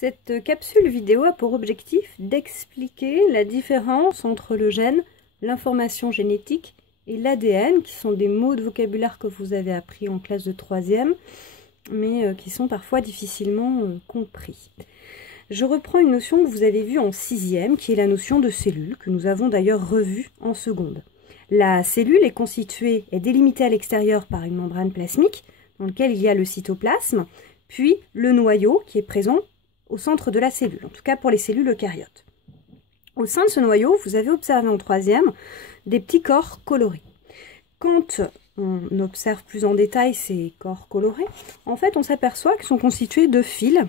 Cette capsule vidéo a pour objectif d'expliquer la différence entre le gène, l'information génétique et l'ADN, qui sont des mots de vocabulaire que vous avez appris en classe de 3e, mais qui sont parfois difficilement compris. Je reprends une notion que vous avez vue en 6e, qui est la notion de cellule, que nous avons d'ailleurs revue en seconde. La cellule est constituée et délimitée à l'extérieur par une membrane plasmique, dans laquelle il y a le cytoplasme, puis le noyau qui est présent au centre de la cellule, en tout cas pour les cellules eucaryotes. Au sein de ce noyau, vous avez observé en 3e des petits corps colorés. Quand on observe plus en détail ces corps colorés, en fait on s'aperçoit qu'ils sont constitués de fils.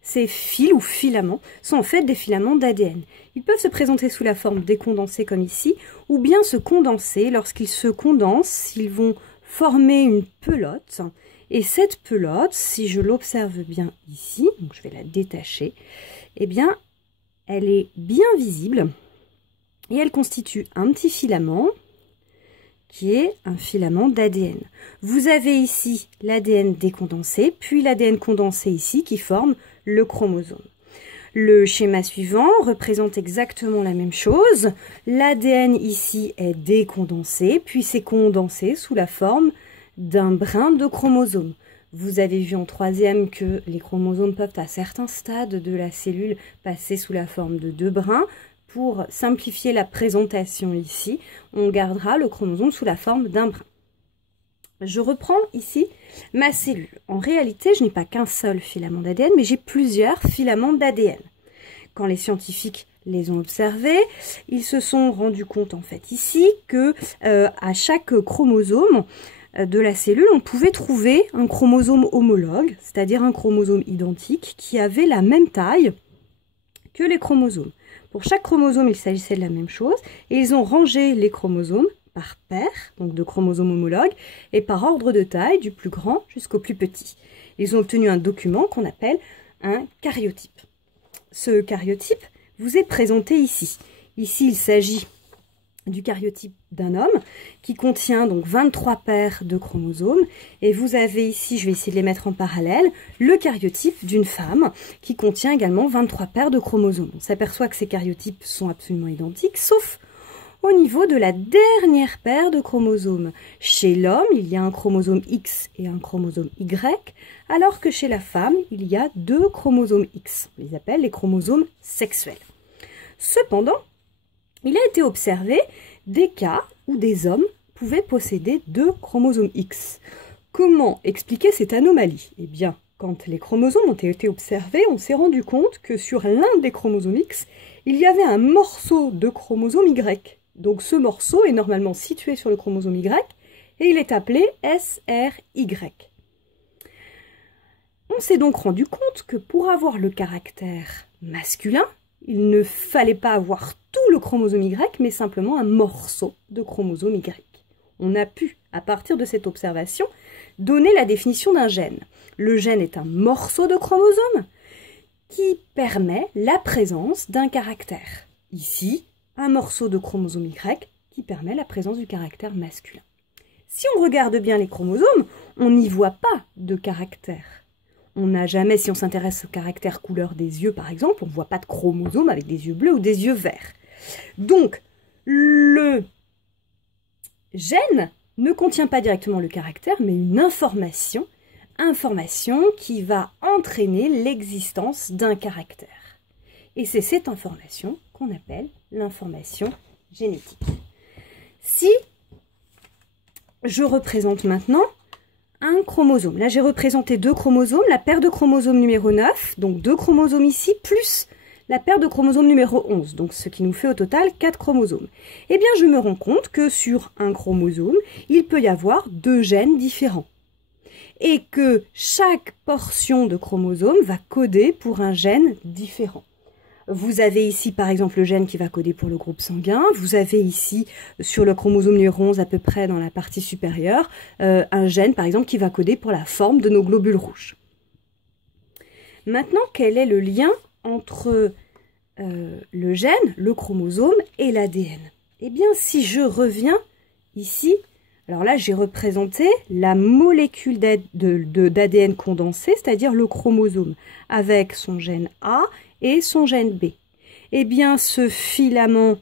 Ces fils ou filaments sont en fait des filaments d'ADN. Ils peuvent se présenter sous la forme décondensée comme ici, ou bien se condenser. Lorsqu'ils se condensent, ils vont former une pelote. Et cette pelote, si je l'observe bien ici, donc je vais la détacher, eh bien, elle est bien visible et elle constitue un petit filament qui est un filament d'ADN. Vous avez ici l'ADN décondensé, puis l'ADN condensé ici qui forme le chromosome. Le schéma suivant représente exactement la même chose. L'ADN ici est décondensé, puis c'est condensé sous la forme d'un brin de chromosome. Vous avez vu en 3e que les chromosomes peuvent à certains stades de la cellule passer sous la forme de 2 brins. Pour simplifier la présentation ici, on gardera le chromosome sous la forme d'un brin. Je reprends ici ma cellule. En réalité, je n'ai pas qu'un seul filament d'ADN, mais j'ai plusieurs filaments d'ADN. Quand les scientifiques les ont observés, ils se sont rendus compte en fait ici que à chaque chromosome de la cellule, on pouvait trouver un chromosome homologue, c'est-à-dire un chromosome identique qui avait la même taille que les chromosomes. Pour chaque chromosome, il s'agissait de la même chose, et ils ont rangé les chromosomes par paire, donc de chromosomes homologues, et par ordre de taille, du plus grand jusqu'au plus petit. Ils ont obtenu un document qu'on appelle un karyotype. Ce karyotype vous est présenté ici. Ici, il s'agit du karyotype d'un homme qui contient donc 23 paires de chromosomes, et vous avez ici, je vais essayer de les mettre en parallèle, le karyotype d'une femme qui contient également 23 paires de chromosomes. On s'aperçoit que ces karyotypes sont absolument identiques, sauf au niveau de la dernière paire de chromosomes. Chez l'homme, il y a un chromosome X et un chromosome Y, alors que chez la femme, il y a 2 chromosomes X. On les appelle les chromosomes sexuels. Cependant, il a été observé des cas où des hommes pouvaient posséder 2 chromosomes X. Comment expliquer cette anomalie? Eh bien, quand les chromosomes ont été observés, on s'est rendu compte que sur l'un des chromosomes X, il y avait un morceau de chromosome Y. Donc ce morceau est normalement situé sur le chromosome Y et il est appelé SRY. On s'est donc rendu compte que pour avoir le caractère masculin, il ne fallait pas avoir tout le chromosome Y, mais simplement un morceau de chromosome Y. On a pu, à partir de cette observation, donner la définition d'un gène. Le gène est un morceau de chromosome qui permet la présence d'un caractère. Ici, un morceau de chromosome Y qui permet la présence du caractère masculin. Si on regarde bien les chromosomes, on n'y voit pas de caractère. On n'a jamais, si on s'intéresse au caractère couleur des yeux par exemple, on ne voit pas de chromosome avec des yeux bleus ou des yeux verts. Donc, le gène ne contient pas directement le caractère, mais une information qui va entraîner l'existence d'un caractère. Et c'est cette information qu'on appelle l'information génétique. Si je représente maintenant un chromosome. Là, j'ai représenté 2 chromosomes, la paire de chromosomes numéro 9, donc 2 chromosomes ici, plus la paire de chromosomes numéro 11, donc ce qui nous fait au total 4 chromosomes. Eh bien, je me rends compte que sur un chromosome, il peut y avoir 2 gènes différents. Et que chaque portion de chromosome va coder pour un gène différent. Vous avez ici, par exemple, le gène qui va coder pour le groupe sanguin. Vous avez ici, sur le chromosome numéro 11, à peu près dans la partie supérieure, un gène, par exemple, qui va coder pour la forme de nos globules rouges. Maintenant, quel est le lien entre le gène, le chromosome et l'ADN? Eh bien, si je reviens ici Alors là, j'ai représenté la molécule d'ADN condensé, c'est-à-dire le chromosome, avec son gène A et son gène B. Eh bien, ce filament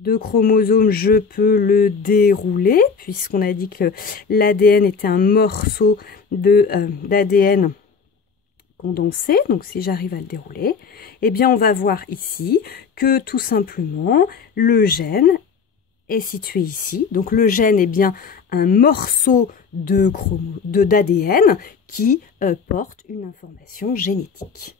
de chromosome, je peux le dérouler, puisqu'on a dit que l'ADN était un morceau d'ADN condensé. Donc, si j'arrive à le dérouler, eh bien, on va voir ici que tout simplement, le gène est situé ici. Donc le gène est bien un morceau d'ADN qui porte une information génétique.